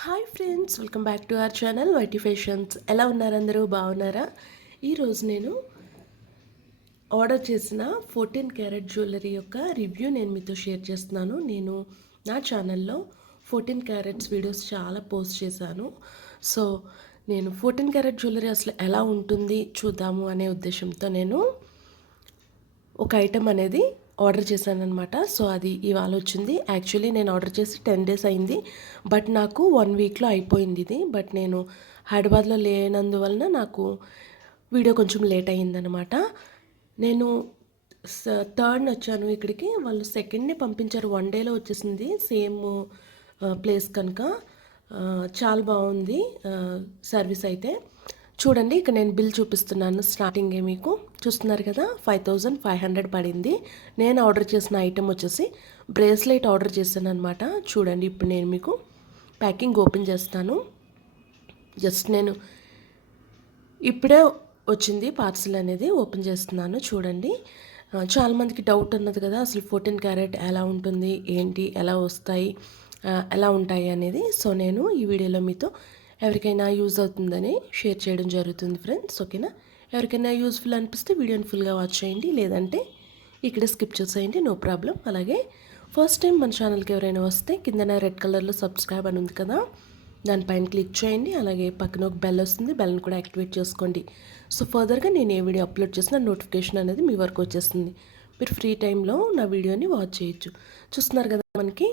Hi friends, welcome back to our channel YT fashions. ఎలా ఉన్నారు? అందరూ బాగున్నారా? ఈరోజు నేను ఆర్డర్ చేసిన 14 క్యారెట్ జ్యువెలరీ యొక్క రివ్యూ నేను మీతో షేర్ చేస్తున్నాను. నేను నా ఛానల్లో 14 క్యారెట్స్ వీడియోస్ చాలా పోస్ట్ చేశాను. సో నేను 14 క్యారెట్ జ్యువెలరీ అసలు ఎలా ఉంటుంది చూద్దాము అనే ఉద్దేశంతో నేను ఒక ఐటెం అనేది ఆర్డర్ చేశాను అనమాట. సో అది ఇవాళ వచ్చింది. యాక్చువల్లీ నేను ఆర్డర్ చేసి 10 days అయింది, బట్ నాకు 1 weekలో అయిపోయింది ఇది. బట్ నేను హైదరాబాద్లో లేనందువలన నాకు వీడియో కొంచెం లేట్ అయ్యిందనమాట. నేను 3rd వచ్చాను ఇక్కడికి, వాళ్ళు 2nd పంపించారు. 1 dayలో వచ్చేసింది సేమ్ ప్లేస్ కనుక. చాలా బాగుంది సర్వీస్ అయితే. చూడండి, ఇక్కడ నేను బిల్ చూపిస్తున్నాను. స్టార్టింగే మీకు చూస్తున్నారు కదా, 5500 పడింది. నేను ఆర్డర్ చేసిన ఐటెం వచ్చేసి బ్రేస్లెట్ ఆర్డర్ చేశాను అనమాట. చూడండి, ఇప్పుడు నేను మీకు ప్యాకింగ్ ఓపెన్ చేస్తాను. జస్ట్ నేను ఇప్పుడే వచ్చింది పార్సిల్ అనేది, ఓపెన్ చేస్తున్నాను. చూడండి, చాలామందికి డౌట్ ఉన్నది కదా, అసలు 14 క్యారెట్ ఎలా ఉంటుంది, ఏంటి, ఎలా వస్తాయి, ఎలా ఉంటాయి అనేది. సో నేను ఈ వీడియోలో మీతో ఎవరికైనా యూజ్ అవుతుందని షేర్ చేయడం జరుగుతుంది ఫ్రెండ్స్. ఓకేనా? ఎవరికైనా యూజ్ఫుల్ అనిపిస్తే వీడియోని ఫుల్గా వాచ్ చేయండి, లేదంటే ఇక్కడ స్కిప్ చేసేయండి, నో ప్రాబ్లం. అలాగే ఫస్ట్ టైం మన ఛానల్కి ఎవరైనా వస్తే కిందన రెడ్ కలర్లో సబ్స్క్రైబ్ అని ఉంది కదా, దానిపైన క్లిక్ చేయండి. అలాగే పక్కన ఒక బెల్ వస్తుంది, బెల్ని కూడా యాక్టివేట్ చేసుకోండి. సో ఫర్దర్గా నేను ఏ వీడియో అప్లోడ్ చేసిన నోటిఫికేషన్ అనేది మీ వరకు వచ్చేస్తుంది. మీరు ఫ్రీ టైంలో నా వీడియోని వాచ్ చేయొచ్చు. చూస్తున్నారు కదా, మనకి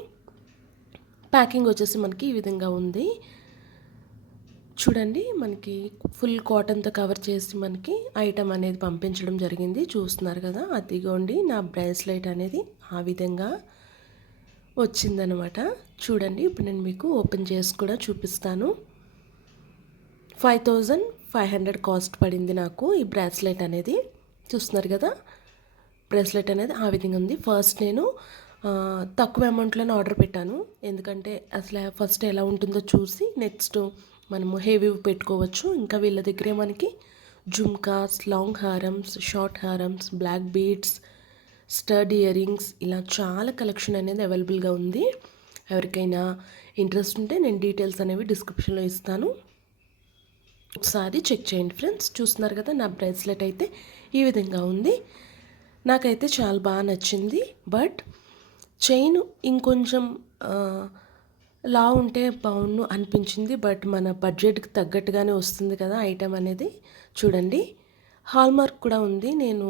ప్యాకింగ్ వచ్చేసి మనకి ఈ విధంగా ఉంది. చూడండి, మనకి ఫుల్ కాటన్తో కవర్ చేసి మనకి ఐటమ్ అనేది పంపించడం జరిగింది. చూస్తున్నారు కదా, అదిగోండి నా బ్రేస్లెట్ అనేది ఆ విధంగా వచ్చిందనమాట. చూడండి, ఇప్పుడు నేను మీకు ఓపెన్ చేసి కూడా చూపిస్తాను. 5500 కాస్ట్ పడింది నాకు ఈ బ్రేస్లెట్ అనేది. చూస్తున్నారు కదా, బ్రేస్లెట్ అనేది ఆ విధంగా ఉంది. ఫస్ట్ నేను తక్కువ అమౌంట్లోనే ఆర్డర్ పెట్టాను, ఎందుకంటే అసలు ఫస్ట్ ఎలా ఉంటుందో చూసి నెక్స్ట్ మనము హెవీ పెట్టుకోవచ్చు. ఇంకా వీళ్ళ దగ్గరే మనకి జుమ్కాస్, లాంగ్ హారమ్స్, షార్ట్ హారమ్స్, black beads, stud earrings, ఇలా చాలా కలెక్షన్ అనేది అవైలబుల్గా ఉంది. ఎవరికైనా ఇంట్రెస్ట్ ఉంటే నేను డీటెయిల్స్ అనేవి డిస్క్రిప్షన్లో ఇస్తాను, ఒకసారి చెక్ చేయండి ఫ్రెండ్స్. చూస్తున్నారు కదా, నా బ్రేస్లెట్ అయితే ఈ విధంగా ఉంది. నాకైతే చాలా బాగా నచ్చింది. బట్ చైన్ ఇంకొంచెం లా ఉంటే బాగుండు అనిపించింది. బట్ మన బడ్జెట్కి తగ్గట్టుగానే వస్తుంది కదా ఐటెం అనేది. చూడండి, హాల్మార్క్ కూడా ఉంది. నేను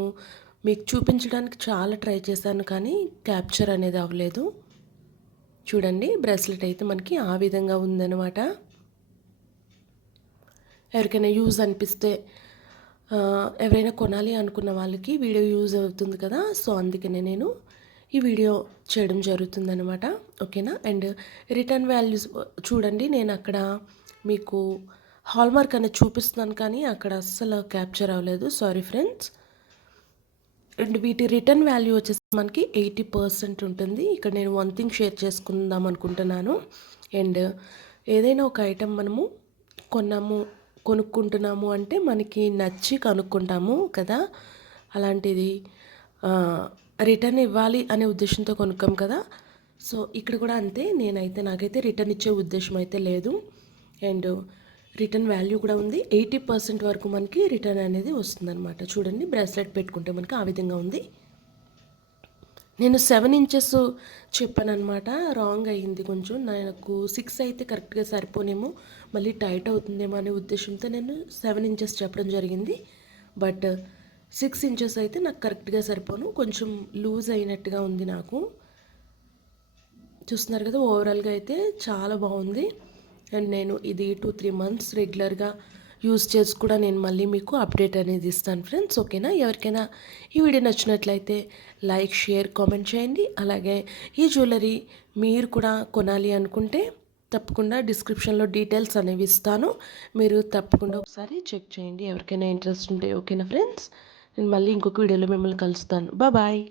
మీకు చూపించడానికి చాలా ట్రై చేశాను, కానీ క్యాప్చర్ అనేది అవ్వలేదు. చూడండి, బ్రేస్లెట్ అయితే మనకి ఆ విధంగా ఉందన్నమాట. ఎవరికైనా యూజ్ అనిపిస్తే, ఎవరైనా కొనాలి అనుకున్న వాళ్ళకి వీడియో యూజ్ అవుతుంది కదా, సో అందుకనే నేను ఈ వీడియో చేయడం జరుగుతుందనమాట. ఓకేనా? అండ్ రిటర్న్ వాల్యూస్ చూడండి, నేను అక్కడ మీకు హాల్మార్క్ అనేది చూపిస్తున్నాను, కానీ అక్కడ అస్సలు క్యాప్చర్ అవ్వలేదు, సారీ ఫ్రెండ్స్. అండ్ వీటి రిటర్న్ వాల్యూ వచ్చేసి మనకి 80% ఉంటుంది. ఇక్కడ నేను వన్ థింగ్ షేర్ చేసుకుందాం అనుకుంటున్నాను. అండ్ ఏదైనా ఒక ఐటెం మనము కొనుక్కుంటున్నాము అంటే మనకి నచ్చి కనుక్కుంటాము కదా, అలాంటిది రిటర్న్ ఇవ్వాలి అనే ఉద్దేశంతో కొనుక్కాం కదా. సో ఇక్కడ కూడా అంతే, నాకైతే రిటర్న్ ఇచ్చే ఉద్దేశం అయితే లేదు. అండ్ రిటర్న్ వాల్యూ కూడా ఉంది. 80% వరకు మనకి రిటర్న్ అనేది వస్తుందన్నమాట. చూడండి, బ్రేస్లెట్ పెట్టుకుంటే మనకి ఆ విధంగా ఉంది. నేను 7 inches చెప్పాను అనమాట, రాంగ్ అయ్యింది కొంచెం. నాకు 6 అయితే కరెక్ట్గా సరిపోనేమో, మళ్ళీ టైట్ అవుతుందేమో అనే ఉద్దేశంతో నేను 7 inches చెప్పడం జరిగింది. బట్ 6 inches అయితే నాకు కరెక్ట్గా సరిపోను, కొంచెం లూజ్ అయినట్టుగా ఉంది నాకు. చూస్తున్నారు కదా, ఓవరాల్గా అయితే చాలా బాగుంది. అండ్ నేను ఇది 2-3 months రెగ్యులర్గా యూజ్ చేసి కూడా నేను మళ్ళీ మీకు అప్డేట్ అనేది ఇస్తాను ఫ్రెండ్స్. ఓకేనా? ఎవరికైనా ఈ వీడియో నచ్చినట్లయితే లైక్, షేర్, కామెంట్ చేయండి. అలాగే ఈ జ్యువెలరీ మీరు కూడా కొనాలి అనుకుంటే తప్పకుండా డిస్క్రిప్షన్లో డీటెయిల్స్ అనేవి ఇస్తాను, మీరు తప్పకుండా ఒకసారి చెక్ చేయండి ఎవరికైనా ఇంట్రెస్ట్ ఉంటే. ఓకేనా ఫ్రెండ్స్? నేను మళ్ళీ ఇంకొక వీడియోలో మిమ్మల్ని కలుస్తాను. బాయ్.